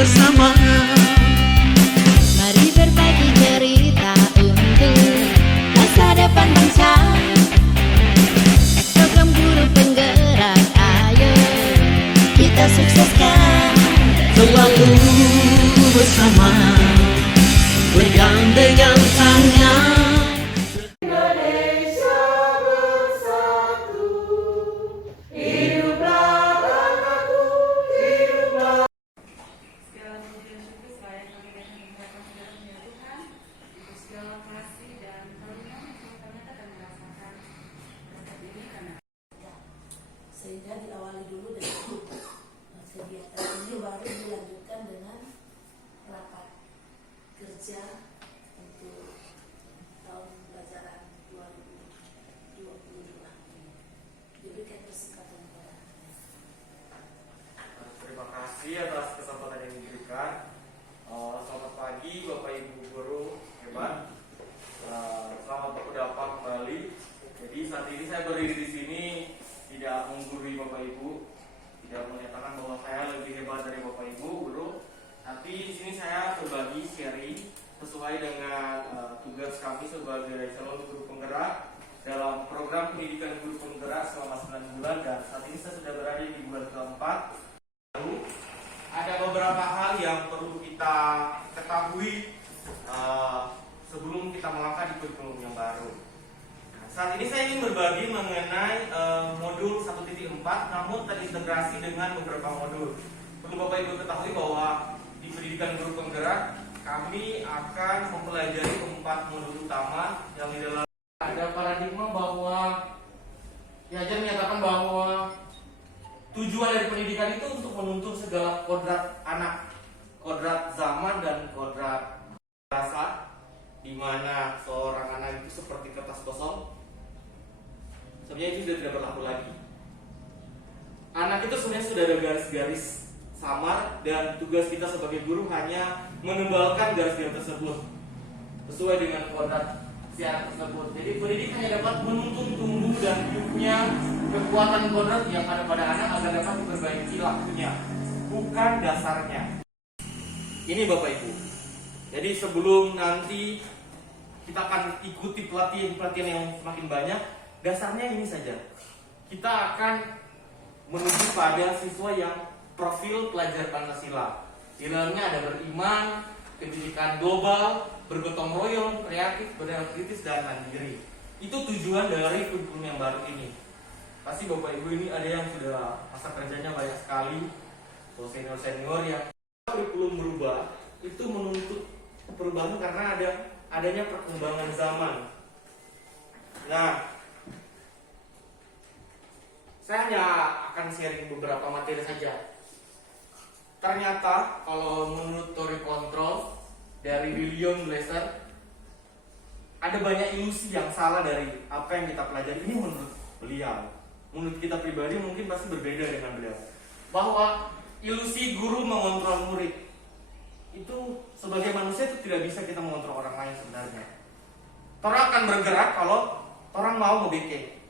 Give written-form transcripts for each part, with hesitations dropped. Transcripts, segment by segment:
bersama. Mari berbagi cerita untuk masa depan bangsa. Program guru penggerak, ayo kita sukseskan. Selalu bersama, bergandengan tangan. Sehingga diawali dulu dengan kegiatan ini, baru dilanjutkan dengan rapat kerja untuk tahun pelajaran 2022. Diberikan kesempatan kepada Anda. Terima kasih atas kesempatan yang diberikan. Selamat pagi Bapak Ibu guru hebat. Selamat berdapat kembali. Jadi saat ini saya berdiri di sini tidak menggurui Bapak Ibu, tidak menyatakan bahwa saya lebih hebat dari Bapak Ibu guru. Tapi di sini saya berbagi sharing sesuai dengan tugas kami sebagai calon guru penggerak dalam program pendidikan guru penggerak selama 9 bulan, dan saat ini saya sudah berada di bulan keempat. Ada beberapa hal yang perlu kita ketahui sebelum kita melangkah di kurikulum yang baru. Saat ini saya ingin berbagi mengenai modul 1.4, namun terintegrasi dengan beberapa modul. Perlu Bapak Ibu ketahui bahwa di pendidikan guru penggerak kami akan mempelajari 4 modul utama yang di dalam ada paradigma bahwa Piaget menyatakan bahwa tujuan dari pendidikan itu untuk menuntun segala kodrat anak, kodrat zaman dan kodrat rasa, di mana seorang anak itu seperti kertas kosong. Sebenarnya itu sudah tidak berlaku lagi. Anak itu sebenarnya sudah ada garis-garis samar, dan tugas kita sebagai guru hanya menembalkan garis-garis tersebut sesuai dengan kodrat si anak tersebut. Jadi pendidik hanya dapat menuntun tumbuh dan hidupnya kekuatan kodrat yang ada pada anak agar dapat diperbaiki lakunya, bukan dasarnya. Ini Bapak Ibu. Jadi sebelum nanti kita akan ikuti pelatihan yang semakin banyak, dasarnya ini saja. Kita akan menuju pada siswa yang profil pelajar Pancasila. Di dalamnya ada beriman, pendidikan global, bergotong royong, kreatif, berdaya kritis, dan mandiri. Itu tujuan dari kurikulum yang baru ini. Pasti Bapak Ibu ini ada yang sudah masa kerjanya banyak sekali, senior-senior yang kurikulum berubah, itu menuntut perubahan karena adanya perkembangan zaman. Nah, saya hanya akan sharing beberapa materi saja. Ternyata kalau menurut teori kontrol dari William Glasser, ada banyak ilusi yang salah dari apa yang kita pelajari. Ini menurut beliau. Menurut kita pribadi mungkin pasti berbeda dengan beliau. Bahwa ilusi guru mengontrol murid. Itu sebagai manusia itu tidak bisa kita mengontrol orang lain sebenarnya. Orang akan bergerak kalau orang mau ngebeke.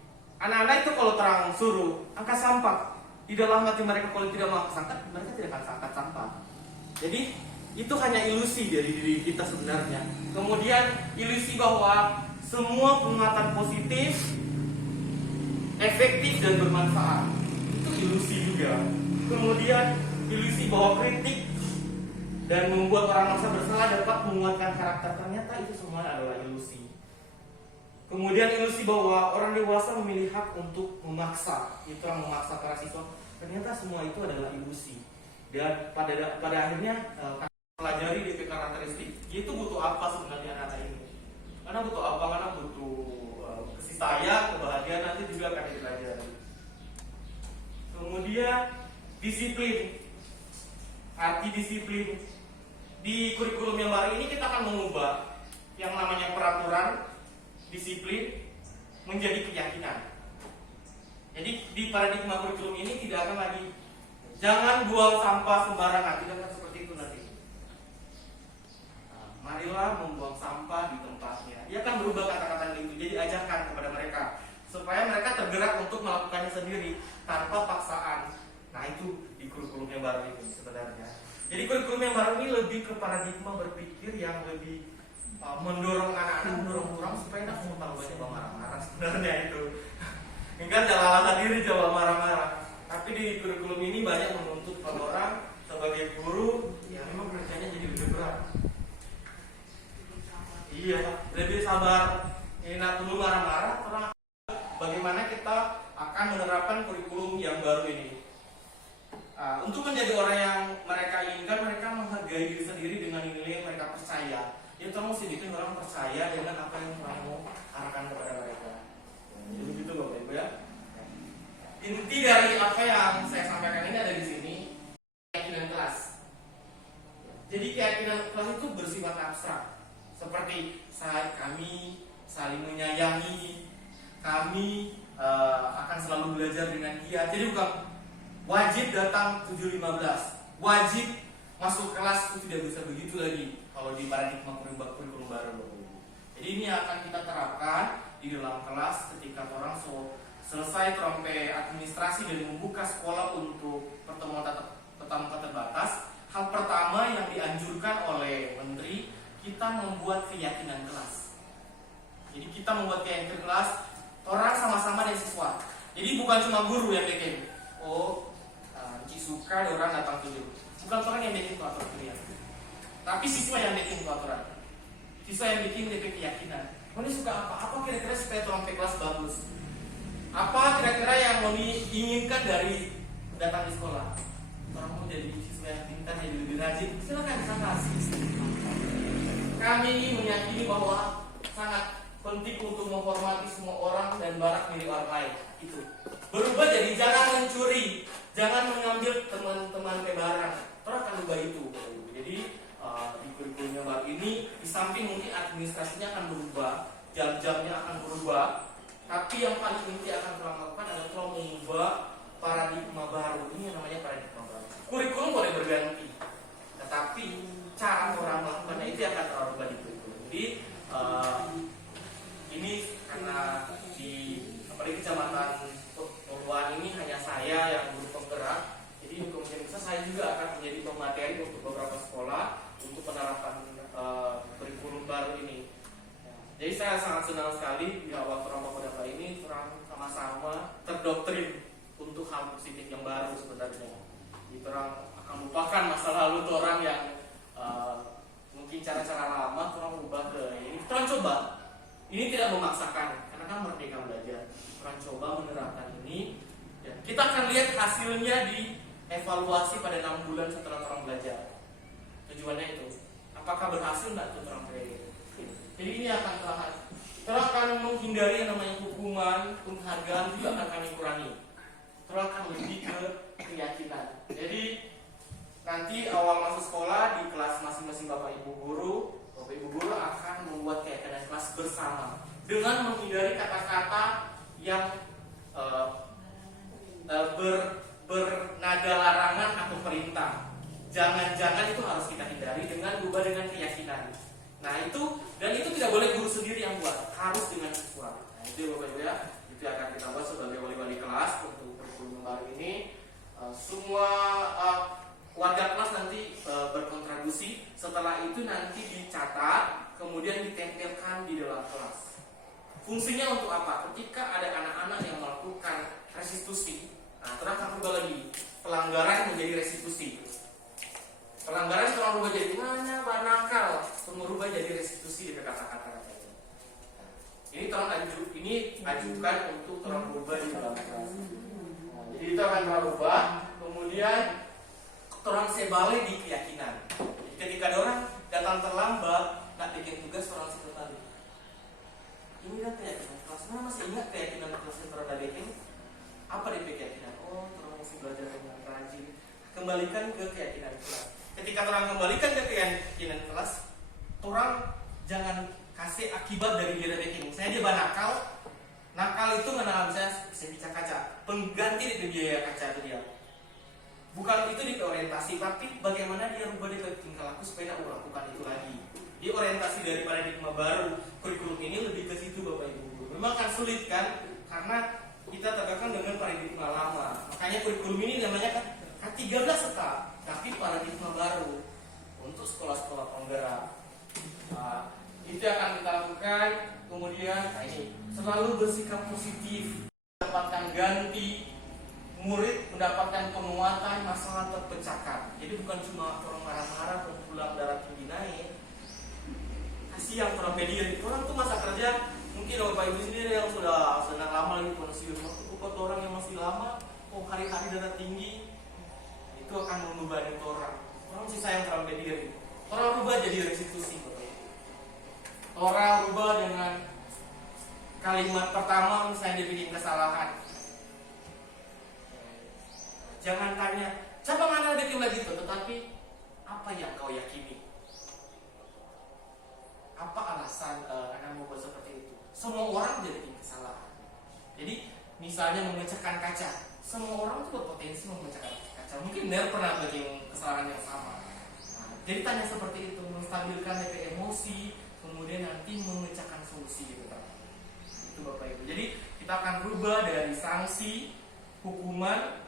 Anak-anak itu kalau terang suruh angkat sampah, di dalam hati mereka kalau tidak mau angkat, mereka tidak akan angkat sampah. Jadi itu hanya ilusi dari diri kita sebenarnya. Kemudian ilusi bahwa semua penguatan positif, efektif dan bermanfaat, itu ilusi juga. Kemudian ilusi bahwa kritik dan membuat orang merasa bersalah dapat menguatkan karakter, ternyata itu semua adalah ilusi. Kemudian ilusi bahwa orang dewasa memilih hak untuk memaksa, itu yang memaksa para siswa. Ternyata semua itu adalah ilusi. Dan pada akhirnya pelajari DP karakteristik. Itu butuh apa sebenarnya anak ini? Karena butuh apa? Karena butuh kasih sayang, kebahagiaan, nanti juga akan dipelajari. Kemudian disiplin. Arti disiplin. Di kurikulum yang baru ini kita akan mengubah yang namanya peraturan disiplin menjadi keyakinan. Jadi di paradigma kurikulum ini tidak akan lagi jangan buang sampah sembarangan, tidak akan seperti itu nanti. Marilah membuang sampah di tempatnya. Dia akan berubah kata-kata itu. Jadi ajarkan kepada mereka supaya mereka tergerak untuk melakukannya sendiri tanpa paksaan. Nah itu di kurikulum yang baru ini sebenarnya. Jadi kurikulum yang baru ini lebih ke paradigma berpikir yang lebih mendorong anak-anak, mendorong orang supaya nak mau tahu banyak marah-marah sebenarnya itu. Enggak jangan alasan diri coba marah-marah. Tapi di kurikulum ini banyak menuntut orang sebagai guru yang memang kerjanya jadi lebih berat. Iya, lebih sabar. Ini nak perlu marah-marah karena bagaimana kita akan menerapkan kurikulum yang baru ini. Untuk menjadi orang yang mereka inginkan, mereka menghargai diri sendiri dengan nilai yang mereka percaya. Ya kamu mesti bikin orang percaya dengan apa yang kamu arahkan kepada mereka. Jadi begitu Bapak Ibu ya. Inti dari apa yang saya sampaikan ini ada di sini, keyakinan kelas. Jadi keyakinan kelas itu bersifat abstrak, seperti kami saling menyayangi, kami akan selalu belajar dengan giat. Jadi bukan wajib datang 7.15, wajib masuk kelas, itu tidak bisa begitu lagi kalau di paradigma kurikulum baru. Jadi ini akan kita terapkan di dalam kelas ketika orang selesai sampai administrasi dan membuka sekolah untuk pertemuan tatap muka terbatas. Hal pertama yang dianjurkan oleh Menteri, kita membuat keyakinan kelas. Jadi kita membuat keyakinan kelas, orang sama-sama dan siswa. Jadi bukan cuma guru yang bikin. Suka ada orang datang tujuh. Bukan orang yang bikin aturan pilihan, tapi siswa yang bikin aturan. Siswa yang bikin DP keyakinan. Mau suka apa? Apa kira-kira supaya orang kelas bagus? Apa kira-kira yang mau diinginkan dari datang di sekolah? Orang mau jadi siswa yang pintar, jadi lebih rajin. Silakan kasih. Kami ini meyakini bahwa sangat penting untuk menghormati semua orang dan barak milik orang lain. Itu berubah jadi jangan mencuri, jangan mengambil teman-teman barang. Orang akan ubah itu. Jadi di kurikulum yang baru ini, di samping mungkin administrasinya akan berubah, jam-jamnya akan berubah, tapi yang paling inti akan kita lakukan adalah kita mengubah paradigma baru. Ini yang namanya paradigma baru. Kurikulum boleh berganti, tetapi cara orang melakukannya itu akan terubah di kurikulum. Jadi ini karena di apalagi kecamatan Poluan ini hanya saya yang guru penggerak, jadi kemungkinan besar saya juga akan menjadi pemateri untuk beberapa sekolah untuk penerapan kurikulum baru ini. Jadi saya sangat senang sekali di awal orang Bapak ini orang sama-sama terdoktrin untuk hal positif yang baru sebenarnya. Jadi orang akan lupakan masa lalu orang yang mungkin cara-cara lama orang ubah ke ini. Orang coba. Ini tidak memaksakan, karena kan merdeka belajar. Orang coba menerapkan ini. Ya, kita akan lihat hasilnya di evaluasi pada 6 bulan setelah orang belajar. Tujuannya itu, apakah berhasil nggak tuh orang kayak gitu. Jadi ini akan terus akan menghindari yang namanya hukuman, penghargaan juga akan kami kurangi. Terus akan lebih ke keyakinan. Jadi nanti awal masuk sekolah di kelas masing-masing Bapak Ibu Guru akan membuat keyakinan kelas bersama dengan menghindari kata-kata yang bernada larangan atau perintah. Jangan-jangan itu harus kita hindari dengan berubah dengan keyakinan. Nah itu, dan itu tidak boleh guru sendiri yang buat, harus dengan siswa. Nah itu Bapak Ibu ya, itu akan kita buat sebagai wali-wali kelas untuk kurikulum baru ini. Semua warga kelas nanti berkontribusi. Setelah itu nanti dicatat, kemudian ditempelkan di dalam kelas. Fungsinya untuk apa? Ketika ada anak-anak yang melakukan restitusi, nah terus akan berubah lagi pelanggaran menjadi restitusi. Pelanggaran setelah berubah jadi mana nakal, berubah jadi restitusi di kata-kata. Ini ajukan untuk terang berubah di dalam kelas. Nah, jadi itu akan berubah, kemudian orang sebalik di keyakinan. Jadi ketika ada orang datang terlambat, tak bikin tugas orang sekretari. Ini kan keyakinan kelas. Mana masih ingat keyakinan kelas yang pernah bikin? Apa di keyakinan? Oh, orang mesti belajar dengan rajin. Kembalikan ke keyakinan kelas. Ketika orang kembalikan ke keyakinan kelas, orang jangan kasih akibat dari dia bikin. Saya dia nakal. Nakal itu menanam saya bisa kaca. Pengganti di biaya kaca itu dia. Bukan itu di orientasi, tapi bagaimana dia rubah dia tingkah laku supaya tidak melakukan itu lagi. Di orientasi dari paradigma baru kurikulum ini lebih ke situ Bapak Ibu. Memang akan sulit kan, karena kita tegakkan dengan paradigma lama. Makanya kurikulum ini namanya kan K13 tetap. tapi paradigma baru untuk sekolah-sekolah penggerak. Itu yang akan kita lakukan. Kemudian ini selalu bersikap positif, mendapatkan ganti, murid mendapatkan penguatan, masalah terpecahkan. Jadi bukan cuma orang marah-marah pulang darah tinggi naik. Kasih yang terpedian. Orang tuh masa kerja mungkin Bapak Ibu sendiri yang sudah senang lama lagi kondisi buat orang yang masih lama, hari-hari darah tinggi itu akan membebani orang. Orang sisa yang terpedian. Orang rubah jadi restitusi. Orang rubah dengan kalimat pertama misalnya dia bikin kesalahan. Jangan tanya, siapa mana bikin begitu, tetapi apa yang kau yakini? Apa alasan Anda mau buat seperti itu? Semua orang jadi bikin kesalahan. Jadi misalnya memecahkan kaca, semua orang itu berpotensi memecahkan kaca. Mungkin Nel pernah bikin kesalahan yang sama. Jadi tanya seperti itu, menstabilkan DP emosi, kemudian nanti memecahkan solusi gitu kan. Itu Bapak Ibu. Jadi kita akan rubah dari sanksi, hukuman,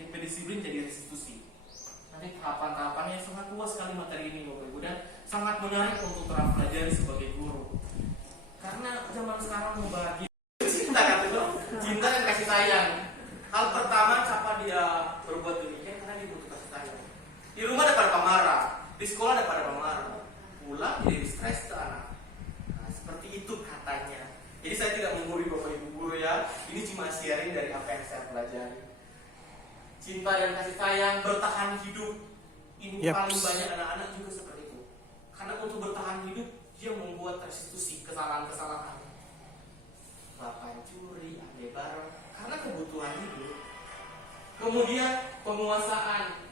tipe disiplin jadi restitusi. Nanti tahapan-tahapannya sangat luas sekali materi ini Bapak Ibu, dan sangat menarik untuk terpelajari sebagai guru. Karena zaman sekarang mau bahagia cinta kan itu, cinta dan kasih sayang. Hal pertama siapa dia berbuat demikian karena dia butuh kasih sayang. Di rumah ada pada pemarah, di sekolah ada pada pemarah, pulang jadi stres ke anak. Nah, seperti itu katanya. Jadi saya tidak menggurui Bapak Ibu guru ya. Ini cuma sharing dari apa yang saya pelajari. Cinta dan kasih sayang, bertahan hidup. Ini paling banyak anak-anak juga seperti itu. Karena untuk bertahan hidup, dia membuat restitusi kesalahan-kesalahan. Bapak curi, ade bareng, karena kebutuhan hidup. Kemudian penguasaan,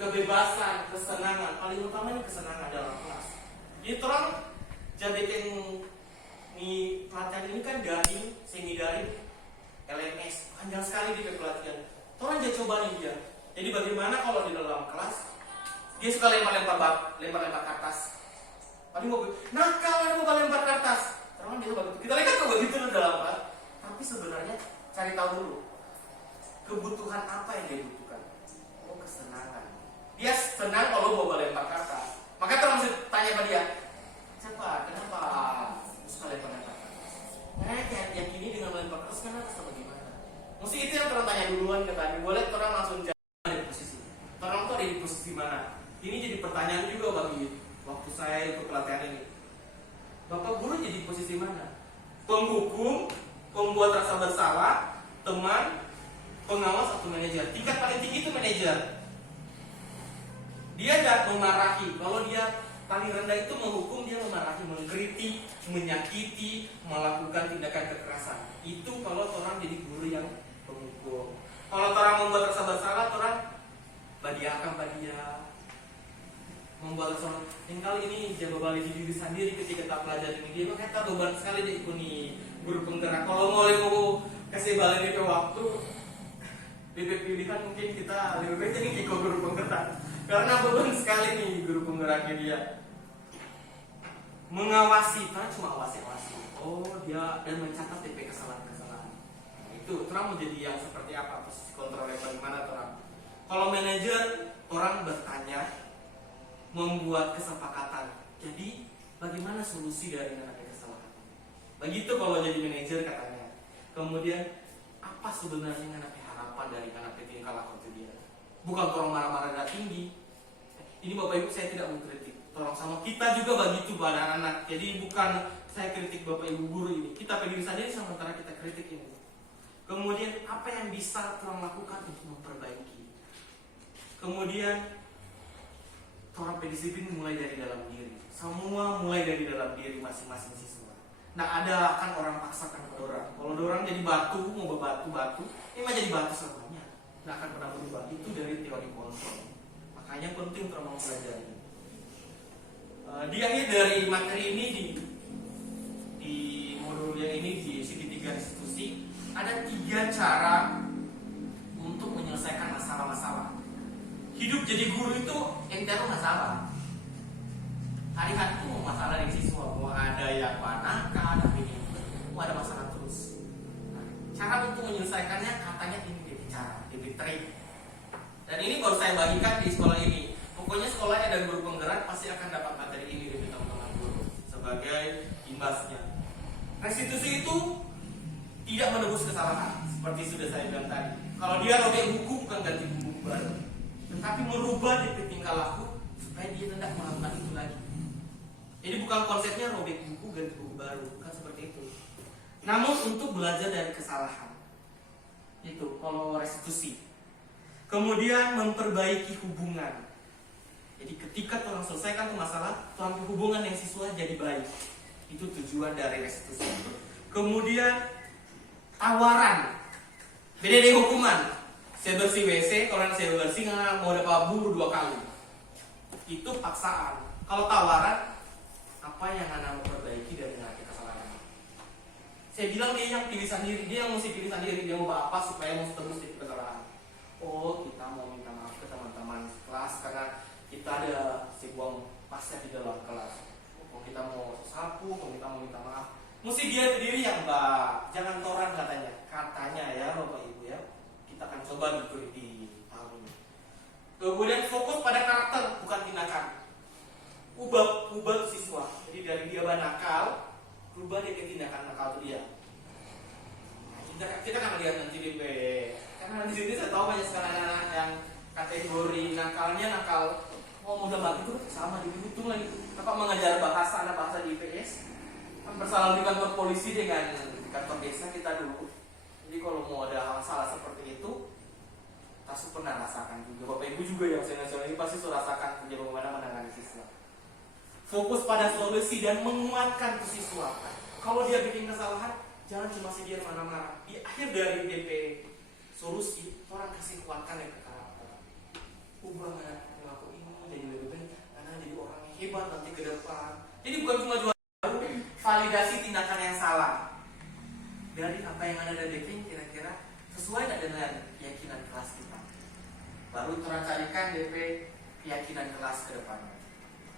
kebebasan, kesenangan. Paling utamanya kesenangan dalam kelas. Jadi orang jadikan pelatihan ini kan daring, semi daring, LMS, panjang sekali di pelatihan. Orang jadi coba nih dia. Jadi bagaimana kalau di dalam kelas dia suka lempar kertas. Paling mau nakal ada mau lempar kertas. Orang dia begitu. Kita lihat kok begitu dalam kelas. Tapi sebenarnya cari tahu dulu kebutuhan apa yang dia butuhkan. Oh, kesenangan. Dia senang kalau bawa lempar kertas. Maka terus mesti tanya pada dia, siapa? Kenapa suka lempar kertas? Nah, yang ini dengan lempar kertas kenapa bagaimana? Mesti itu yang orang tanya duluan ke tadi. Boleh orang langsung jawab di posisi. Orang tuh ada di posisi mana? Ini jadi pertanyaan juga bagi waktu saya ikut pelatihan ini. Bapak guru jadi posisi mana? Penghukum, pembuat rasa bersalah, teman, pengawas atau manajer. Tingkat paling tinggi itu manajer. Dia tidak memarahi. Kalau dia paling rendah itu menghukum, dia memarahi, mengkritik, menyakiti, melakukan tindakan kekerasan. Itu kalau orang jadi guru yang penghukum. Kalau orang membuat rasa bersalah, orang badiakan badia, membuat rasa. Yang kali ini jaga balik di diri sendiri ketika tak pelajari ini. Dia makanya beban sekali dia ikuni guru penggerak. Kalau mau kasih balik ke waktu, BP pilihan mungkin kita lebih baik jadi ikut guru penggerak. Karena beban sekali nih guru penggeraknya dia. Mengawasi, karena cuma awasi. Oh dia dan mencatat TP kesalahan-kesalahan. Nah, itu terang mau jadi yang seperti apa, posisi kontrolnya bagaimana terang. Kalau manajer orang bertanya, membuat kesepakatan. Jadi bagaimana solusi dari menghadapi kesalahan? Begitu kalau jadi manajer katanya. Kemudian apa sebenarnya menghadapi harapan dari menghadapi tingkah laku itu dia? Bukan orang marah-marah dan tinggi. Ini Bapak Ibu saya tidak mengkritik. Tolong sama kita juga begitu pada anak. Jadi bukan saya kritik Bapak Ibu guru ini. Kita peduli saja sementara kita kritik ini. Kemudian apa yang bisa orang lakukan untuk memperbaiki? Kemudian orang pendisiplin mulai dari dalam diri. Semua mulai dari dalam diri masing-masing siswa. Nah ada kan orang paksakan ke orang. Kalau orang jadi batu, mau batu, ini mah jadi batu semuanya. Nggak akan pernah berubah. Itu dari teori kontrol. Makanya penting untuk mempelajari. Di akhir dari materi ini di modul yang ini di segitiga institusi ada 3 cara untuk menyelesaikan masalah-masalah. Hidup jadi guru itu ente masalah. Hari-hari itu mau masalah dari siswa, mau ada yang panaka, ada ini, mau ada masalah terus. Nah, cara untuk menyelesaikannya katanya ini dia bicara, dia trik. Dan ini baru saya bagikan di sekolah ini. Pokoknya sekolahnya dan guru penggerak pasti akan dapat materi ini dari teman-teman guru sebagai imbasnya. Restitusi itu tidak menebus kesalahan, seperti sudah saya bilang tadi. Kalau dia robek buku bukan ganti buku baru, tetapi merubah DP tingkah laku supaya dia tidak melakukan itu lagi. Jadi bukan konsepnya robek buku ganti buku baru, bukan seperti itu. Namun untuk belajar dari kesalahan. Itu kalau restitusi. Kemudian memperbaiki hubungan. Jadi ketika orang selesaikan tuh masalah, orang hubungan yang siswa jadi baik. Itu tujuan dari restitusi. Kemudian tawaran. Beda dari hukuman. Saya bersih WC, kalau saya bersih mau dapat buru 2 kali. Itu paksaan. Kalau tawaran, apa yang Anda mau perbaiki dari kesalahan? Saya bilang dia yang pilih sendiri, dia yang mesti pilih sendiri, dia mau apa supaya mau tembus di kesalahan. Oh, kita mau minta maaf ke teman-teman kelas karena kita ada si buang pasnya di dalam kelas. Oh, kita mau sapu, kita mau minta maaf. Mesti dia sendiri yang mbak, jangan torang katanya ya Bapak Ibu ya. Kita akan coba di tahun ini. Kemudian fokus pada karakter bukan tindakan. Ubah siswa. Jadi dari dia nakal, berubah dia ke tindakan nakal itu dia. Kita akan lihat nanti di karena di sini saya tahu banyak sekali anak-anak yang kategori nakalnya nakal mudah banget itu sama dihitung lagi. Bapak mengajar bahasa anak bahasa di IPS kan bersalah di kantor polisi dengan di kantor desa kita dulu. Jadi kalau mau ada hal salah seperti itu, Tasu pernah rasakan juga. Bapak Ibu juga yang saya nasional ini pasti sudah rasakan bagaimana menangani siswa. Fokus pada solusi dan menguatkan siswa. Kalau dia bikin kesalahan, jangan cuma dia marah-marah. Di akhir dari DP solusi, orang kasih kuatkan yang ke karakter. Ubah perilaku ini jadi lebih baik, karena jadi orang yang hebat nanti ke depan. Jadi bukan cuma jual, validasi tindakan yang salah. Dari apa yang ada dari DP kira-kira sesuai tidak dengan keyakinan kelas kita. Baru kita carikan DP keyakinan kelas ke depannya.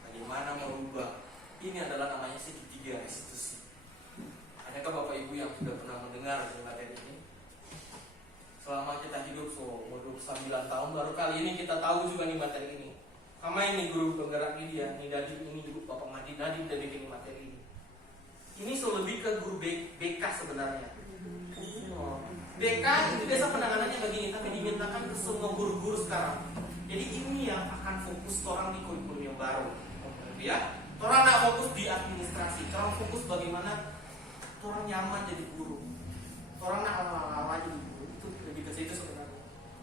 Bagaimana merubah? Ini adalah namanya segitiga restitusi. Adakah Bapak Ibu yang sudah pernah mendengar materi ini? Selama kita hidup 29 tahun, baru kali ini kita tahu juga nih materi ini. Sama ini guru penggerak ini dia, ini Dadi, ini juga Bapak Madi Nadi udah bikin materi ini. Ini lebih ke guru BK sebenarnya. BK itu biasa penanganannya begini, tapi dimintakan ke semua guru-guru sekarang. Jadi ini yang akan fokus orang di kurikulum yang baru. Ya, orang nggak fokus di administrasi, orang fokus bagaimana orang nyaman jadi guru. Orang nggak lama-lama jadi guru, itu lebih ke situ sebenarnya.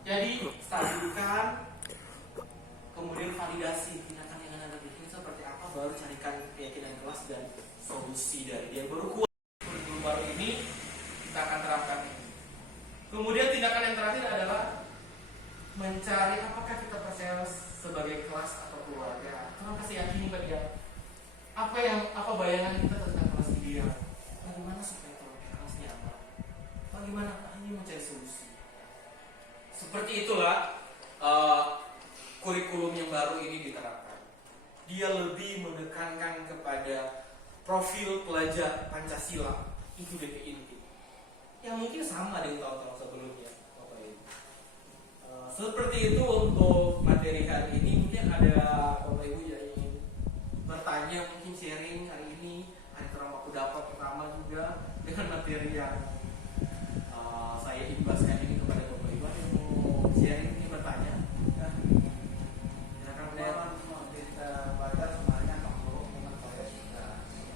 Jadi stabilkan, kemudian validasi tindakan yang anda bikin seperti apa, baru carikan keyakinan kelas dan solusi dari dia baru kuat. Kurikulum baru ini kita akan terapkan. Kemudian tindakan yang terakhir adalah mencari apakah kita percaya sebagai kelas atau keluarga. Orang kasih yakin ke dia. Apa bayangan kita tentang kelas dia? Bagaimana supaya kelasnya aman? Bagaimana ini mencari solusi? Seperti itulah kurikulum yang baru ini diterapkan. Dia lebih menekankan kepada profil pelajar Pancasila itu DP inti. Yang mungkin sama dengan tahun-tahun sebelumnya. Seperti itu untuk materi hari ini. Mungkin ada Bapak Ibu yang ingin bertanya, mungkin sharing hari ini. Ada orang aku dapat pertama juga dengan materi yang saya imbaskan ini kepada Bapak Ibu yang mau sharing ini bertanya. Ya. Silakan kita baca sebenarnya kalau teman saya sudah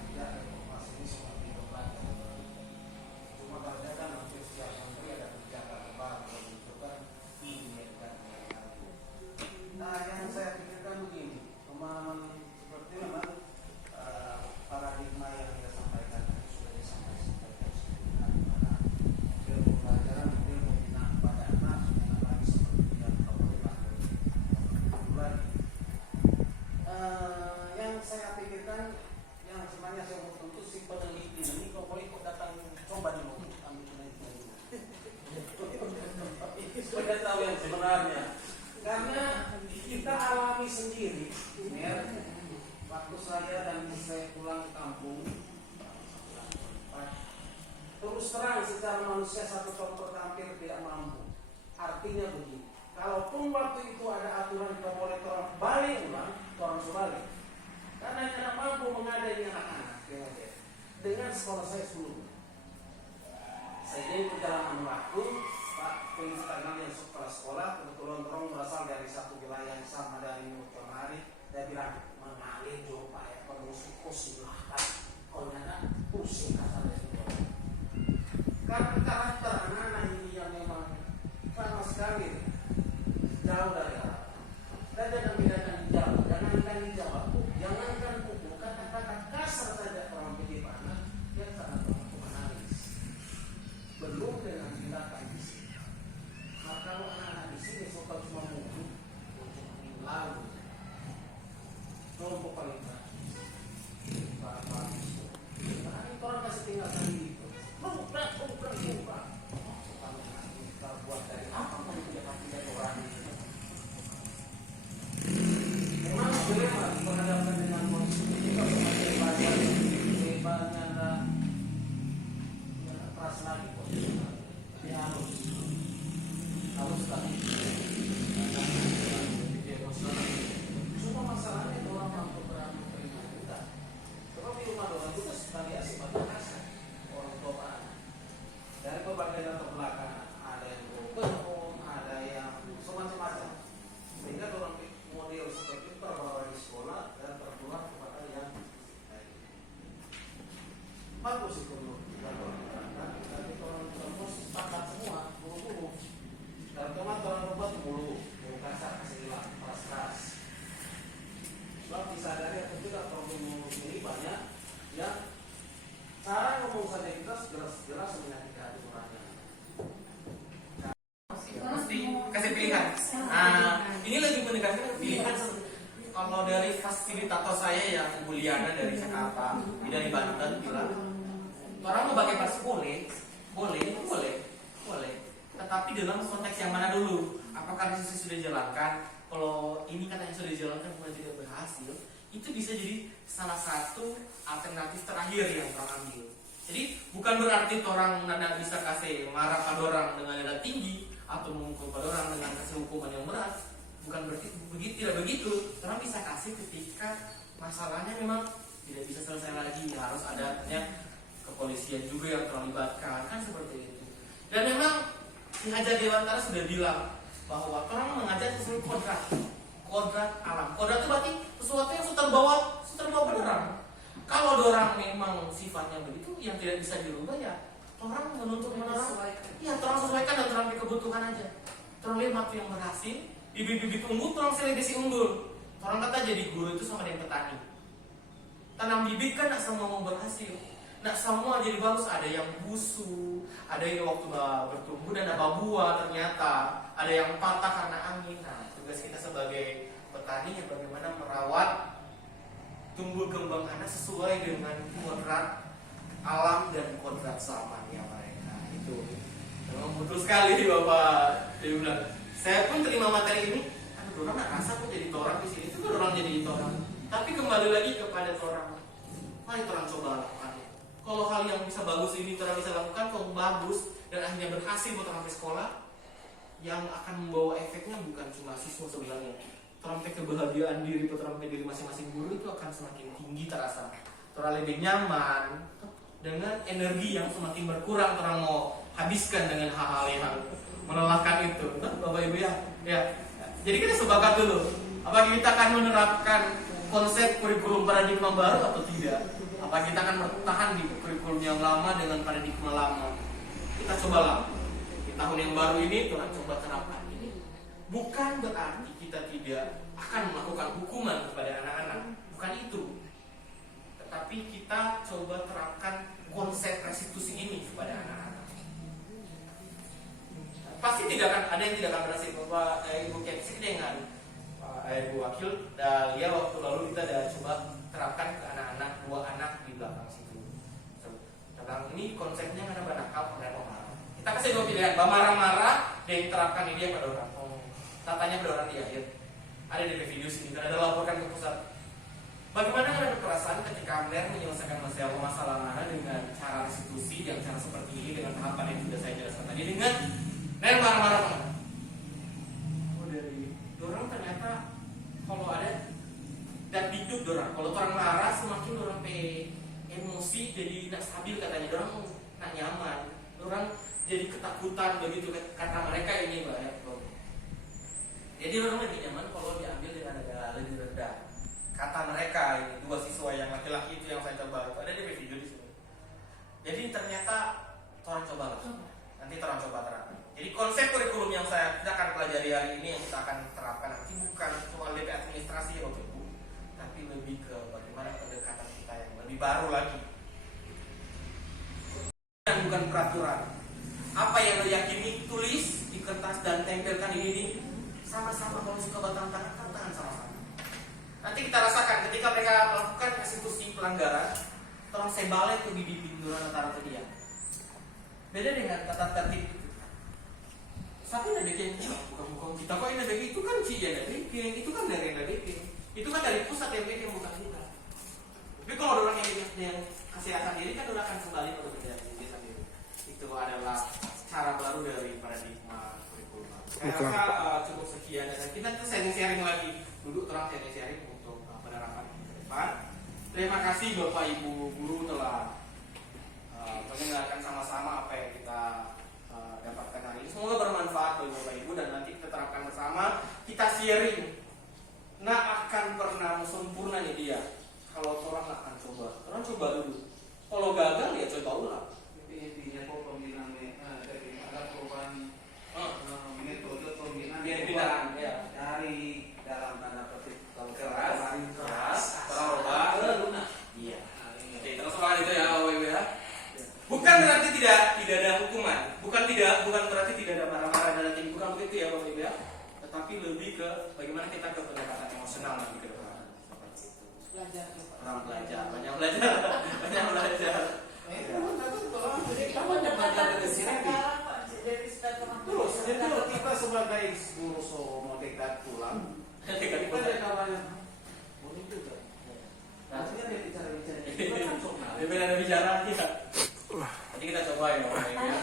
tidak informasi ini seperti debat. Cuma baca kan hampir setiap menteri ada kebijakan baru itu kan ini dan lain-lain. Nah yang saya pikirkan begini, pemahaman seperti memang paradigma yang kita sampaikan tadi sudah disampaikan sebelumnya di mana ilmu pelajaran mungkin pembinaan pada anak yang lagi seperti yang boleh lagi. Yang saya pikirkan yang sebenarnya saya mau tentu si peneliti ini kok boleh kok datang coba dulu ambil penelitian dulu. Supaya tahu yang sebenarnya. Karena kita alami sendiri, ya, waktu saya dan saya pulang ke kampung, terus terang secara manusia 1 tahun hampir tidak mampu. Artinya begini, Kalaupun waktu itu ada aturan tidak boleh orang balik ulang, orang sebalik. Karena tidak mampu mengadai anak-anak dengan sekolah saya sebelumnya. Saya jadi perjalanan waktu, Pak Pengistanan yang kepala sekolah, kebetulan orang berasal dari satu wilayah yang sama dari Murtomari. Dia bilang, mengalir jo Pak, ya perlu pusing lah kan. Kalau nyata pusing katanya itu. Karena karakter anak-anak ini yang memang sama sekali jauh dari arah. Dan jangan bedakan jauh, jangankan dijawab, jangankan pukul, kata-kata kasar saja orang pendidik anak yang sangat menangis. Belum dengan tindakan di sini. Maka kalau anak-anak di sini suka cuma mukul, lalu kelompok paling bagus. Karena itu orang kasih tinggalkan itu. Bukan. Buat dari apa pun tidak pakai orang itu. Memang dilema berhadapan dengan kondisi ini kalau semakin belajar lebarnya keras lagi kondisi. Tapi harus tadi. Semua masalahnya itu orang mampu menerima kita. Sebab di rumah orang itu sekali asik pada kasar orang tua dari berbagai latar belakang. Ada yang semacam-macam, sehingga orang model seperti itu terbawa di sekolah dan tertular kepada yang bagus itu tapi orang sepakat semua guru-guru dan teman orang membuat guru kasar kasih hilang keras. Sebab disadari atau tidak problem ini banyak yang cara ngomong saja kita jelas menyakiti hati orangnya. Mesti kasih pilihan. Ini lebih menegaskan pilihan. Kalau dari fasilitator saya yang Buliana dari Jakarta, dari Banten bilang, orang mau pakai pas boleh. Tetapi dalam konteks yang mana dulu? Apakah diskusi sudah dijalankan? Kalau ini katanya sudah dijalankan kemudian tidak berhasil, itu bisa jadi salah satu alternatif terakhir yang orang ambil. Jadi bukan berarti orang tidak bisa kasih marah pada orang dengan nada tinggi atau memukul pada orang dengan kasih hukuman yang berat. Bukan berarti begitu, tidak begitu. Orang bisa kasih ketika masalahnya memang tidak bisa selesai lagi, harus adanya kepolisian juga yang terlibatkan, kan seperti itu. Dan memang Ki Hajar Dewantara sudah bilang bahwa orang mengajar sesuai kodrat alam. Kodrat itu berarti sesuatu yang sudah terbawa pada orang. Kalau orang memang sifatnya begitu, yang tidak bisa dirubah ya orang menuntut orang. Ya, orang sesuaikan dan orang kebutuhan aja. Orang lihat waktu yang berhasil, bibit-bibit unggul, orang selebrasi unggul. Orang kata jadi guru itu sama dengan petani. Tanam bibit kan tidak semua mau berhasil. Tidak semua jadi bagus. Ada yang busuk, ada yang waktu bertumbuh dan ada buah ternyata, ada yang patah karena angin. Nah, tugas kita sebagai petani yang bagaimana merawat tumbuh kembang anak sesuai dengan kodrat alam dan kodrat zamannya mereka. Itu memang betul sekali Bapak. Dia bilang, saya pun terima materi ini. Aduh, orang nggak rasa kok jadi torang di sini. Itu orang jadi torang. Tapi kembali lagi kepada torang. Mari torang coba lakukan. Kalau hal yang bisa bagus ini torang bisa lakukan, kalau bagus dan akhirnya berhasil buat sampai sekolah, yang akan membawa efeknya bukan cuma siswa sebenarnya. Sampai kebahagiaan diri masing-masing guru itu akan semakin tinggi terasa. Orang lebih nyaman dengan energi yang semakin berkurang orang mau habiskan dengan hal-hal yang melelahkan itu. Bapak Ibu ya. Jadi kita sepakat dulu. Apakah kita akan menerapkan konsep kurikulum paradigma baru atau tidak? Apa kita akan bertahan di kurikulum yang lama dengan paradigma lama? Kita cobalah. Di tahun yang baru ini kita coba terapkan ini. Bukan berarti kita tidak akan melakukan hukuman kepada anak-anak. Bukan itu. Tetapi kita coba terapkan konsep restitusi ini kepada anak-anak. Pasti tidak akan ada yang tidak akan berhasil. Bapak Ibu Kepsi dengan Ibu Wakil dan dia waktu lalu kita sudah coba terapkan ke anak-anak, 2 anak di belakang situ. Tentang ini konsepnya karena nakal pada orang. Kita kasih 2 pilihan, marah-marah dan terapkan ini pada orang. Tanya pada orang di akhir. Ada di video sini dan ada laporkan ke pusat. Bagaimana ada perasaan ketika Amler menyelesaikan masalah mana dengan cara restitusi yang cara seperti ini dengan tahapan yang sudah saya jelaskan tadi dengan marah-marah? tidak stabil katanya, orang nak nyaman, orang jadi ketakutan begitu kata mereka ini Mbak ya. Jadi orang lebih nyaman kalau diambil dengan harga lebih rendah. Kata mereka ini dua siswa yang laki-laki itu yang saya coba, itu ada di video di sini. Jadi ternyata orang coba lah. Nanti orang coba terapkan. Jadi konsep kurikulum yang kita akan pelajari hari ini yang kita akan terapkan nanti bukan soal DP administrasi ya Bapak Ibu, tapi lebih ke bagaimana pendekatan kita yang lebih baru lagi. Yang bukan peraturan. Apa yang lo yakini tulis di kertas dan tempelkan ini sama-sama. Kalau suka batang tangan sama-sama. Nanti kita rasakan ketika mereka melakukan eksekusi pelanggaran, tolong sebalik tuh di pinduran antara dia. Beda dengan tata tertib. Siapa yang bikin? Bukan kita kok yang bikin, itu kan Ci yang bikin, itu kan dari yang bikin, itu kan dari pusat yang bikin, bukan kita. Tapi kalau orang yang kasih rasa diri kan orang akan kembali pada diri sendiri. Itu adalah cara baru dari paradigma kurikulum. Saya rasa cukup sekian dan kita sharing lagi. Duduk terang sharing untuk penerapan ke depan. Terima kasih Bapak Ibu guru telah mendengarkan sama-sama apa yang kita dapatkan hari ini. Semoga bermanfaat bagi Bapak Ibu dan nanti kita terapkan bersama. Kita sharing. Nggak akan pernah sempurna nih dia. Kalau orang nggak akan coba, orang coba dulu. Kalau gagal ya coba ulang. Intinya kok pembinaan dari ada perubahan metode pembinaan ya. dari dalam tanda petik kalau keras, terlalu lunak. Iya. Oke, terus soal itu ya, Bapak Ibu ya. Bukan berarti tidak ada hukuman, bukan berarti tidak ada marah-marah dan lain, bukan begitu ya Bapak Ibu ya. Tetapi lebih ke bagaimana kita ke pendekatan emosional nanti ke depan. Orang belajar, banyak belajar. Terus, jadi kalau kita sebagai guru mau dekat pulang, kita ada kawannya, boleh juga. Nanti kan dia bicara-bicara, kita kan soal. Dia ada bicara kita. Jadi kita coba ya Bapak Ibu ya.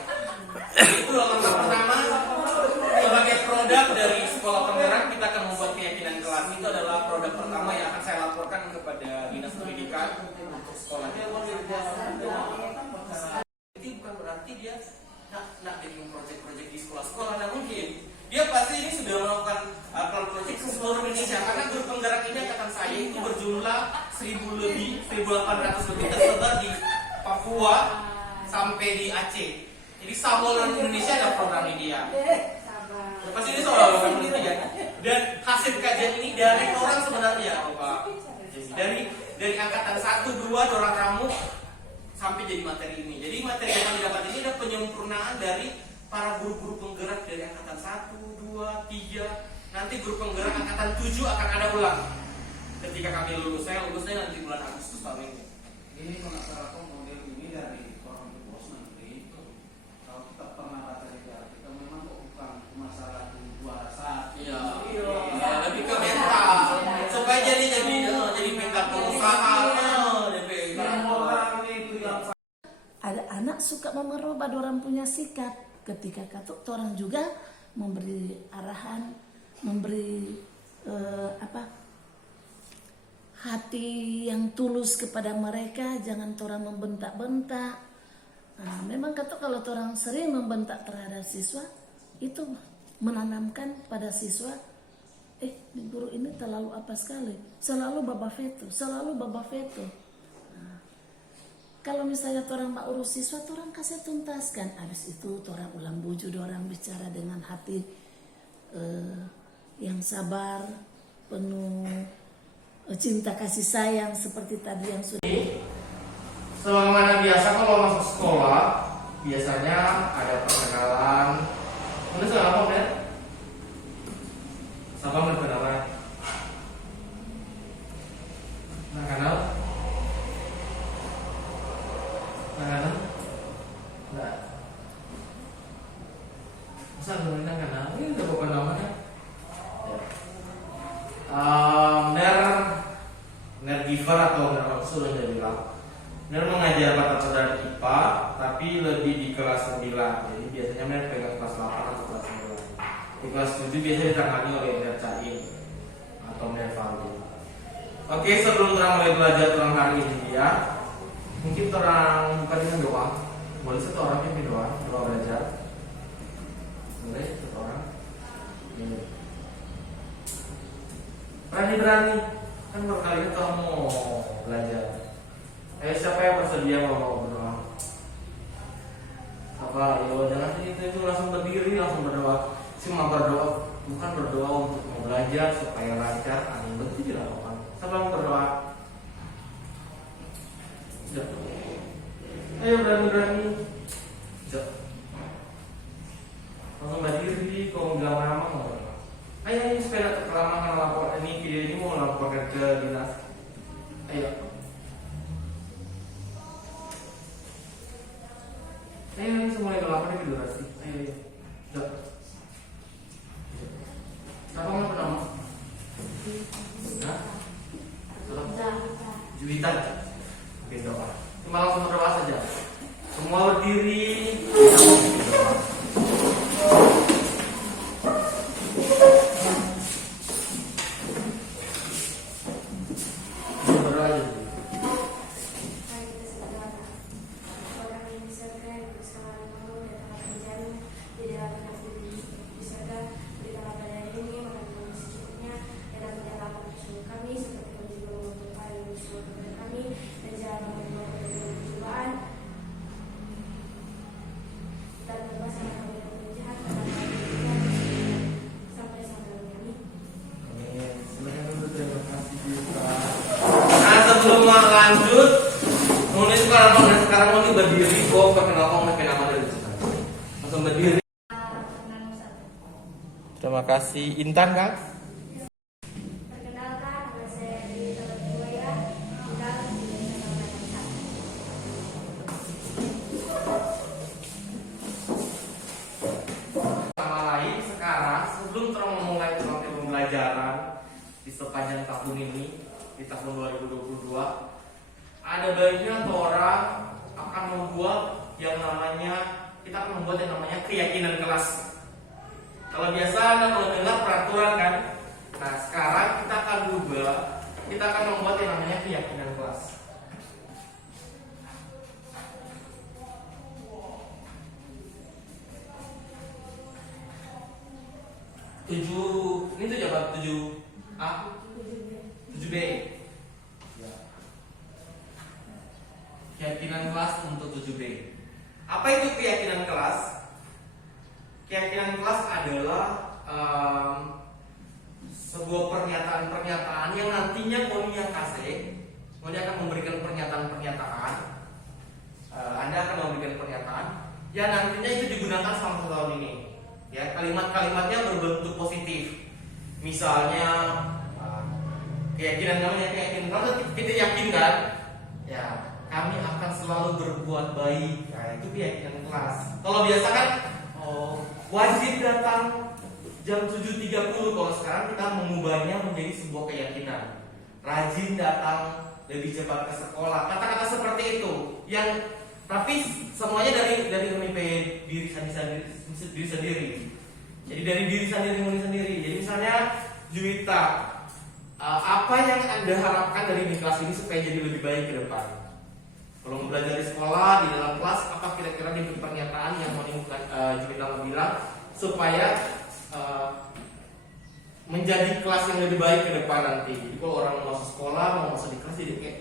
Itu langkah pertama sebagai produk dari sekolah penggerak kita akan membuat keyakinan kelas. Itu adalah produk pertama yang akan saya laporkan kepada dinas pendidikan untuk sekolahnya. Itu bukan berarti dia nak bikin proyek-proyek di sekolah-sekolah, nah mungkin dia pasti ini sudah melakukan proyek ke seluruh Indonesia karena grup penggerak ini angkatan saya itu berjumlah 1.800 lebih tersebar di Papua sampai di Aceh. Jadi seluruh Indonesia ada program ini dia. Pasti ini soal penelitian dan hasil kajian ini dari orang sebenarnya Bapak. Dari angkatan 1, 2 orang ramu sampai jadi materi ini. Jadi materi yang kami dapat ini adalah penyempurnaan dari para guru-guru penggerak dari angkatan 1, 2, 3. Nanti guru penggerak angkatan 7 akan ada ulang. Ketika kami lulus, saya lulusnya nanti bulan Agustus tahun ini. Ini kalau salah model ini dari orang bos nanti. Kalau kita pernah baca di kita memang kok bukan masalah dua saat. Iya. Lebih ke mental. Supaya jadi mental pengusaha. Ada anak suka merubah orang punya sikap ketika katuk orang juga memberi arahan, memberi hati yang tulus kepada mereka, jangan orang membentak-bentak. Nah, memang katuk kalau orang sering membentak terhadap siswa itu menanamkan pada siswa guru ini terlalu apa sekali, selalu baba veto. Kalau misalnya orang mau urus siswa, orang kasih tuntaskan. Habis itu orang ulang bujuk, orang bicara dengan hati yang sabar, penuh cinta kasih sayang seperti tadi yang sudah. Sebagaimana biasa kalau masuk sekolah, biasanya ada perkenalan. Mana soal apa Ben? Siapa yang berkenalan? Nah kenal? Nah, enggak. Masa belum kenal? Ini udah bukan namanya. Ner giver atau ner langsung udah bilang. Ner mengajar mata pelajaran IPA, tapi lebih di kelas 9. Jadi biasanya Ner pegang kelas 8 atau kelas 9. Di kelas 7 biasanya ditangani oleh Ner Cain atau Ner Fardi. Oke, sebelum kita mulai belajar tentang hari ini ya. Mungkin orang bukan dengan doa, boleh satu orang yang doa belajar, boleh satu orang. Ini. Berani kan berkali itu kamu belajar. Siapa yang bersedia mau berdoa? Apa? Ya jangan itu langsung berdiri langsung berdoa. Cuma berdoa bukan berdoa untuk mau belajar supaya lancar. Berarti tidak apa-apa. Siapa yang berdoa? Ayo berani. Langsung berdiri, kalau nggak lama mau berdoa. Ayo ini supaya kelamaan lapor ini video ini mau laporkan ke dinas. Ayo. Ayo ini semuanya lapornya ke durasi. Ayo. Siapa mau bernama? Hah? Juwita. Oke, doa. Cuma langsung berdoa saja. Semua berdiri. Berdoa aja. Mari kita berdoa. Orang yang di surga yang bersama-sama dan telah berjalan di dalam hati di surga, berikanlah pada hari ini makan kami secukupnya, dan menyelamatkan musuh kami seperti kami juga mengutuk musuh kepada kami, dan jangan membawa kami ke dalam pencobaan, dan bebaskan kami dari yang jahat, karena kami sampai kami. Amin. Silakan dulu, terima kasih Juwita. Nah, sebelum lanjut, nulis sekarang mau berdiri, kok perkenalkan oleh nama dari sana. Langsung berdiri. Terima kasih. Intan kan? Perkenalkan, nama saya Rita Batubaya, tinggal di Desa Kampung. Sama lain sekarang sebelum memulai pembelajaran di sepanjang tahun ini di tahun 2022 ada baiknya orang akan membuat yang namanya keyakinan kelas. Kalau biasa Anda kalau dengar peraturan kan, nah sekarang kita akan membuat yang namanya keyakinan kelas. Ini tujuh apa? 7A? 7B. Ya. Keyakinan kelas untuk 7B. Apa itu keyakinan kelas? Keyakinan kelas adalah sebuah pernyataan-pernyataan yang nantinya Moni akan memberikan pernyataan-pernyataan. Anda akan memberikan pernyataan yang nantinya itu digunakan selama 1 tahun ini. Ya, kalimat-kalimatnya berbentuk positif. Misalnya keyakinan kalau kita yakin kan, ya kami akan selalu berbuat baik. Nah, itu keyakinan kelas. Kalau biasa kan wajib datang jam 7.30, kalau sekarang kita mengubahnya menjadi sebuah keyakinan. Rajin datang lebih cepat ke sekolah. Kata-kata seperti itu yang tapi semuanya dari menimpa diri sendiri. Jadi dari diri sendiri. Jadi misalnya Juwita, apa yang Anda harapkan dari kelas ini supaya jadi lebih baik ke depan? Kalau mau belajar di sekolah, di dalam kelas, apa kira-kira di pernyataan yang mau Juwita mau bilang supaya menjadi kelas yang lebih baik ke depan nanti. Jadi kalau orang mau masuk sekolah, mau masuk di kelas jadi kayak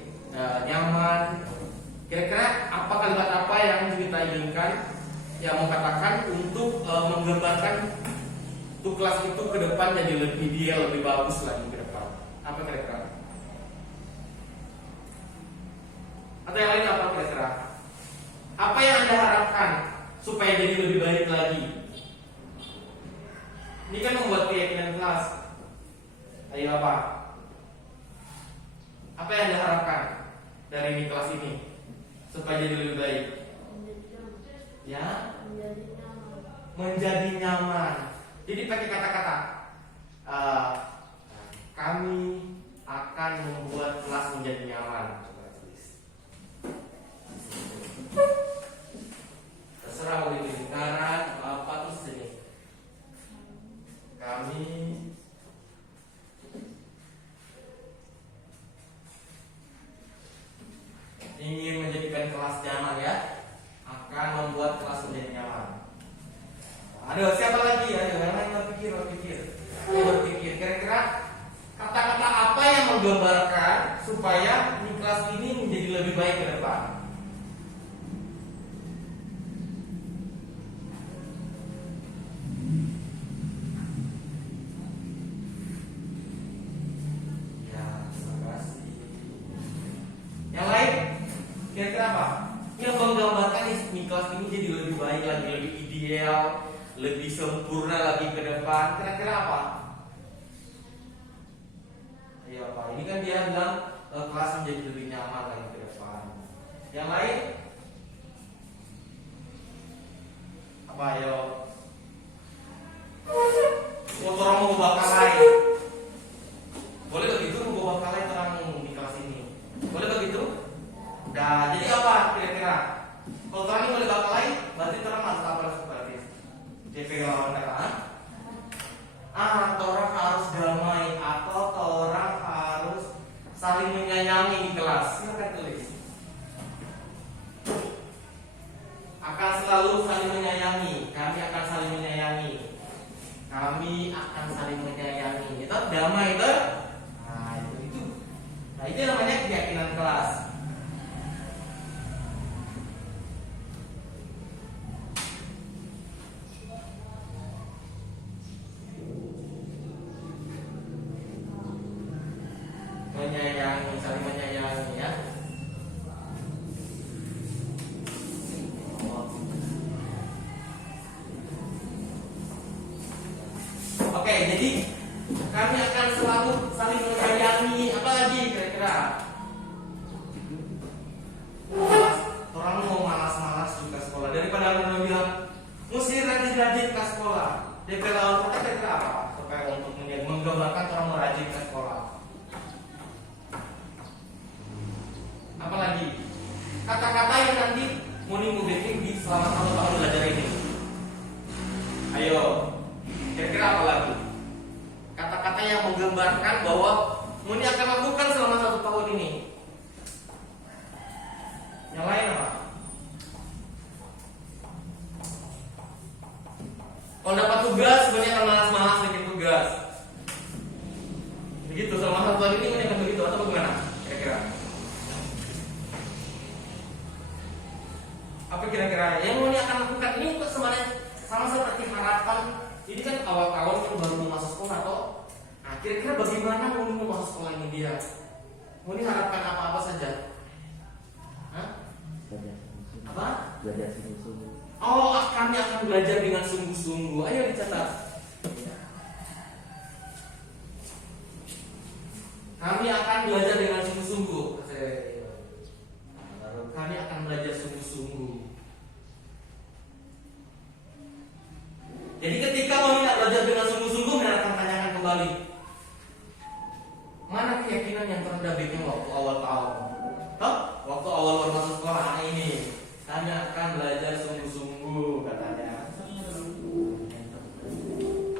nyaman. Kira-kira apa kalimat apa yang Juwita inginkan yang mau katakan untuk menggambarkan tuh kelas itu ke depan jadi lebih ideal, lebih bagus lagi ke depan? Apa kira-kira? Atau yang lain apa kira-kira? Apa yang Anda harapkan supaya jadi lebih baik lagi? Ini kan membuat keyakinan kelas. Ayo apa? Apa yang Anda harapkan dari kelas ini supaya jadi lebih baik? Ya? Menjadi nyaman. Jadi pakai kata-kata kami akan membuat kelas menjadi nyaman. Terserah mau di lingkaran apa terus ini. Kami ingin menjadikan berpikir. Kira-kira kata-kata apa yang menggambarkan supaya di kelas ini menjadi lebih baik ke depan? Ya, terima kasih. Yang lain, kira-kira apa? Yang menggambarkan di kelas ini jadi lebih baik lagi, lebih ideal, lebih sempurna lagi ke depan. Kira-kira apa? Ayo apa? Ini kan dia bilang kelas menjadi lebih nyaman lagi ke depan. Yang lain? Apa ayo? Orang mau bakal lain. Boleh begitu mau bakal lain orang di kelas ini. Boleh begitu? Nah, jadi apa kira-kira? Kalau orang ini boleh bakal lain, berarti orang masuk apa berarti? DP lawan kata. Orang harus damai atau orang harus saling menyayangi di kelas. Silakan tulis. Akan selalu saling menyayangi. Kami akan saling menyayangi. Kami akan saling menyayangi. Itu damai itu. Nah, itu. Nah, itu namanya keyakinan kelas. Menyayangi, saling menyayangi ya. Oke, jadi kami akan selalu saling menyayangi. Apa lagi kira-kira? Orang mau malas-malas juga sekolah daripada orang bilang mesti rajin-rajin ke sekolah. DP lawan kata kira-kira apa? Supaya untuk menggambarkan orang mau rajin ke sekolah. Apalagi kata-kata yang nanti Muni bikin di selama 1 tahun belajar ini. Ayo, kira-kira apa lagi? Kata-kata yang menggambarkan bahwa Muni akan lakukan selama 1 tahun ini. Yang lain apa? Kalau dapat tugas, Muni akan malas-malas bikin tugas. Begitu selama 1 tahun ini Muni akan begitu atau bagaimana? Kira-kira? Apa kira-kira yang Muni akan lakukan ini sama seperti harapan. Ini kan awal-awal kan baru mau masuk sekolah toh. Nah, kira-kira bagaimana Muni mau masuk sekolah ini dia? Muni harapkan apa-apa saja? Hah? Apa? Belajar sungguh-sungguh. Oh, kami akan belajar dengan sungguh-sungguh. Ayo dicatat. Kami akan belajar dengan sungguh-sungguh. Kami akan belajar sungguh-sungguh. Jadi ketika Muni belajar dengan sungguh-sungguh, Muni akan tanyakan kembali, mana keyakinan yang terendah bikin waktu awal tahun? Toh, waktu awal baru masuk sekolah ini, kami akan belajar sungguh-sungguh katanya.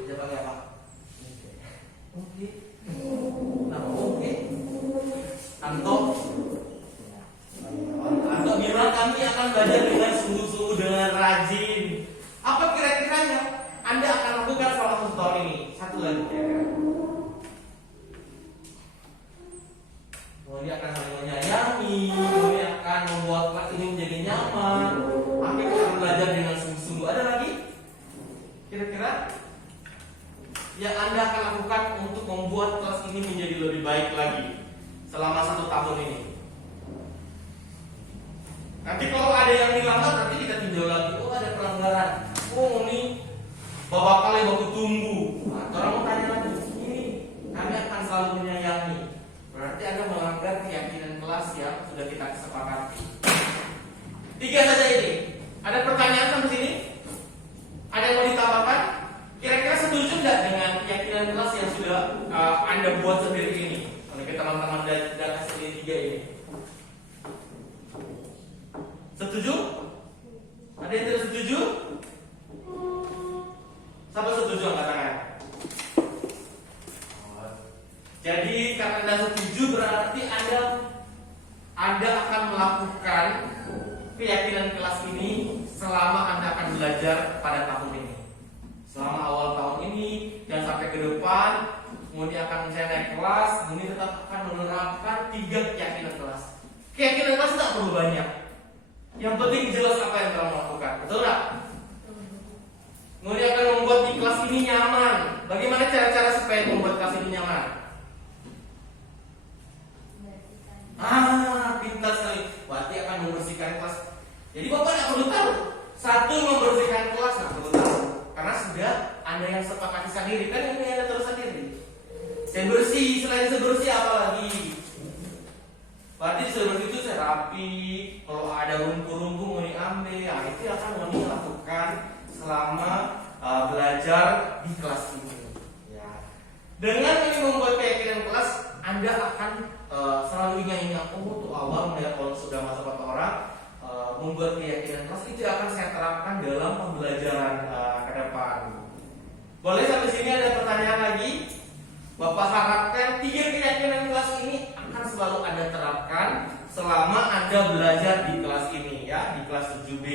Jawabannya apa? Oke. Nama oke. Anto bilang kami akan belajar dengan sungguh-sungguh, dengan rajin. Apa kira-kiranya Anda akan lakukan selama 1 tahun ini? Satu lagi kira-kira. Dia akan saling menyayangi, dia akan membuat kelas ini menjadi nyaman. Kami akan belajar dengan sungguh-sungguh. Ada lagi? Kira-kira yang Anda akan lakukan untuk membuat kelas ini menjadi lebih baik lagi selama 1 tahun ini? Nanti kalau ada yang dilanggar, nanti kita tinjau lagi. Oh, ada pelanggaran. Oh, ini bapak kalian baku tunggu. Nah, orang mau tanya lagi. Ini kami akan selalu menyayangi. Berarti Anda melanggar keyakinan kelas yang sudah kita sepakati. 3 saja ini. Ada pertanyaan sampai sini? Ada yang mau ditambahkan? Kira-kira setuju nggak dengan keyakinan kelas yang sudah Anda buat sendiri ini? Kalau kita teman-teman data sendiri 3 ini. Setuju? Ada yang tidak setuju? Siapa setuju angkat tangan? Jadi karena Anda setuju berarti Anda akan melakukan keyakinan kelas ini selama Anda akan belajar pada tahun ini. Selama awal tahun ini dan sampai ke depan, Muni akan saya naik kelas, Muni tetap akan menerapkan 3 keyakinan kelas. Keyakinan kelas tidak perlu banyak. Yang penting jelas apa yang telah melakukan, betul nggak? Muni akan membuat di kelas ini nyaman. Bagaimana cara-cara supaya membuat kelas ini nyaman? Pintar sekali. Berarti akan membersihkan kelas. Jadi Bapak tidak perlu tahu. Satu, membersihkan kelas nggak perlu tahu, karena sudah Anda yang sepakati sendiri. Kan ini Anda terus sendiri. Saya bersih, selain saya bersih apa lagi? Berarti sebersih itu saya rapi. Kalau ada rumput-rumput mau diambil, ya itu akan mau dilakukan selama belajar di kelas ini. Ya. Dengan ini membuat keyakinan kelas, Anda akan selalu ingat-ingat, oh tuh awal melihat kalau sudah masuk kata orang, membuat keyakinan kelas itu akan saya terapkan dalam pembelajaran ke depan. Boleh sampai sini ada pertanyaan lagi? Bapak harapkan 3 keyakinan kelas ini akan selalu Anda terapkan selama Anda belajar di kelas ini, ya, di kelas 7B.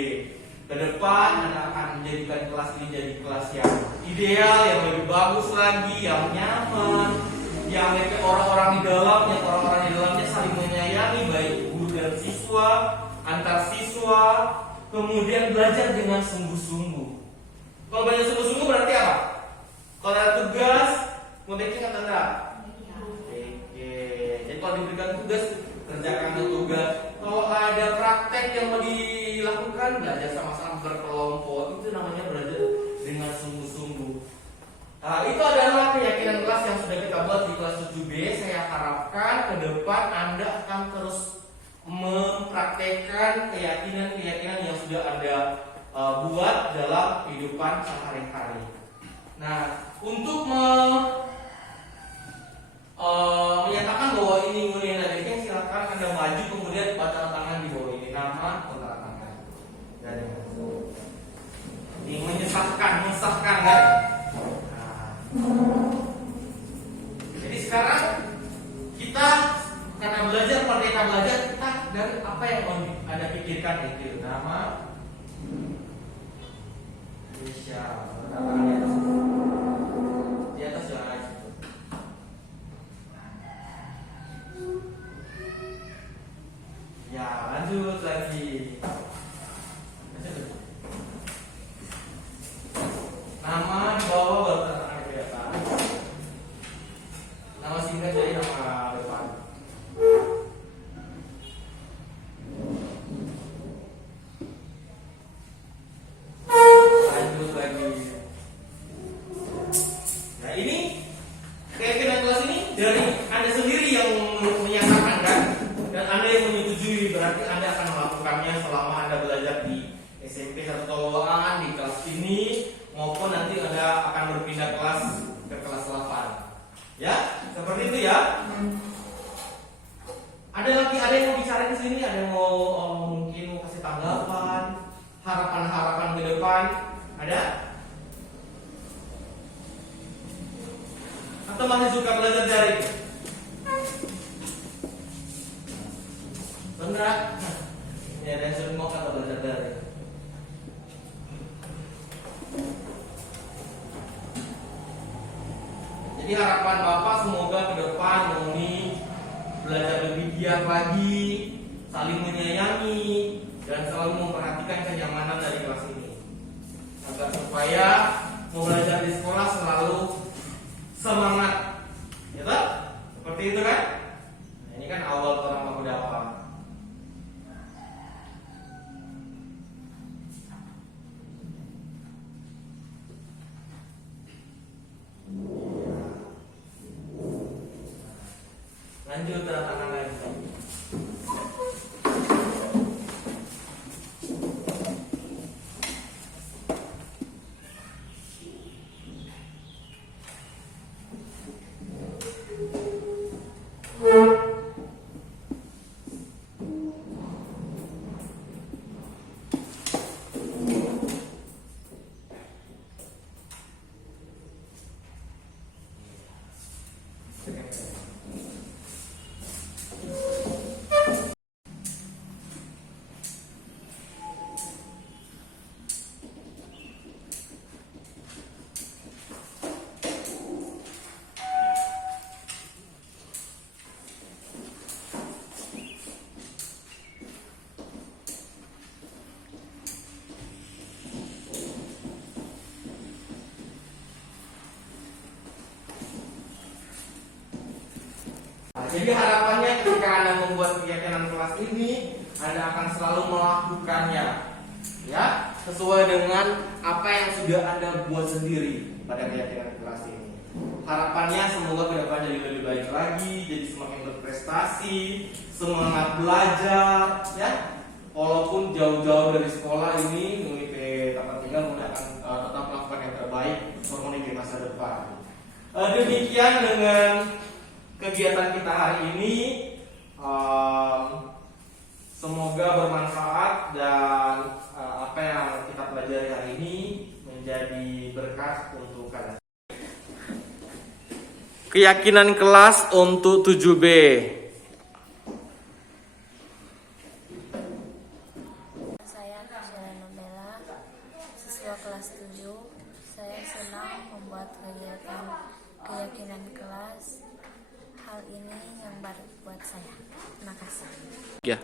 Ke depan Anda akan menjadikan kelas ini jadi kelas yang ideal, yang lebih bagus lagi, yang nyaman, yang orang-orang di dalamnya saling menyayangi, baik guru dan siswa, antar siswa, kemudian belajar dengan sungguh-sungguh. Kalau belajar sungguh-sungguh berarti apa? Kalau ada tugas, muridnya nggak tanda. Oke. Jadi kalau diberikan tugas, kerjakan tugas. Kalau ada praktek yang mau dilakukan, belajar sama-sama berkelompok. Itu namanya belajar dengan sungguh-sungguh. Nah, itu adalah keyakinan kelas yang sudah kita buat di kelas 7B. Saya harapkan ke depan Anda akan terus mempraktekkan keyakinan-keyakinan yang sudah Anda buat dalam kehidupan sehari-hari. Nah, untuk menyatakan bahwa ini Muni Nadine, silakan Anda maju, kemudian tanda tangan di bawah ini, nama, tanda tangan. Dan ini mengesahkan kan? Jadi sekarang kita karena merdeka belajar, kita dari apa yang Anda pikirkan itu nama Indonesia, di atas jangan aja. Ya, lanjut lagi. Nama di bawah baru tanda tangan di atas. Nama singkat jadi nama depan. Lanjut lagi. Nah, ini keyakinan kelas ini dari Anda sendiri yang menyatakan kan, dan Anda yang menyetujui, berarti Anda akan melakukannya selama Anda belajar di SMP 1 Toloan, di kelas ini, maupun nanti Anda akan berpindah kelas ke kelas 8. Ya, seperti itu ya. Ada yang mau bicara di sini, ada yang mau mungkin mau kasih tanggapan, harapan-harapan ke depan, ada? Atau masih suka belajar daring? Benar? Ini ada yang sering mau kata belajar daring. Jadi harapan Bapak semoga ke depan Muni belajar lebih giat lagi, saling menyayangi, dan selalu memperhatikan kenyamanan dari kelas ini, agar supaya mau belajar di sekolah selalu semangat, ya tak? Seperti itu kan? Nah, ini kan awal orang Pakudapa. Lanjut tanda tangan lagi. Jadi harapannya ketika Anda membuat keyakinan kelas ini, Anda akan selalu melakukannya, ya, sesuai dengan apa yang sudah Anda buat sendiri pada keyakinan kelas ini. Harapannya semoga ke depan jadi lebih baik lagi, jadi semakin berprestasi, semangat belajar, ya. Walaupun jauh-jauh dari sekolah ini, mengikuti tempat tinggal, mudah akan tetap melakukan yang terbaik untuk masa depan. Demikian dengan kegiatan kita hari ini. Semoga bermanfaat dan apa yang kita pelajari hari ini menjadi berkat untuk kalian. Keyakinan kelas untuk 7B. Saya Kusila Nobela, siswa kelas 7. Saya senang membuat keyakinan kelas. Hal ini yang baru buat saya. Terima kasih. Ya.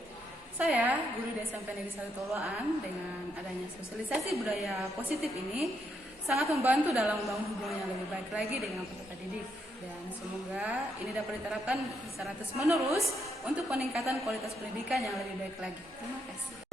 Saya, guru di SMP Negeri 1 Toloan, dengan adanya sosialisasi budaya positif ini sangat membantu dalam membangun hubungan yang lebih baik lagi dengan peserta didik. Dan semoga ini dapat diterapkan secara terus-menerus untuk peningkatan kualitas pendidikan yang lebih baik lagi. Terima kasih.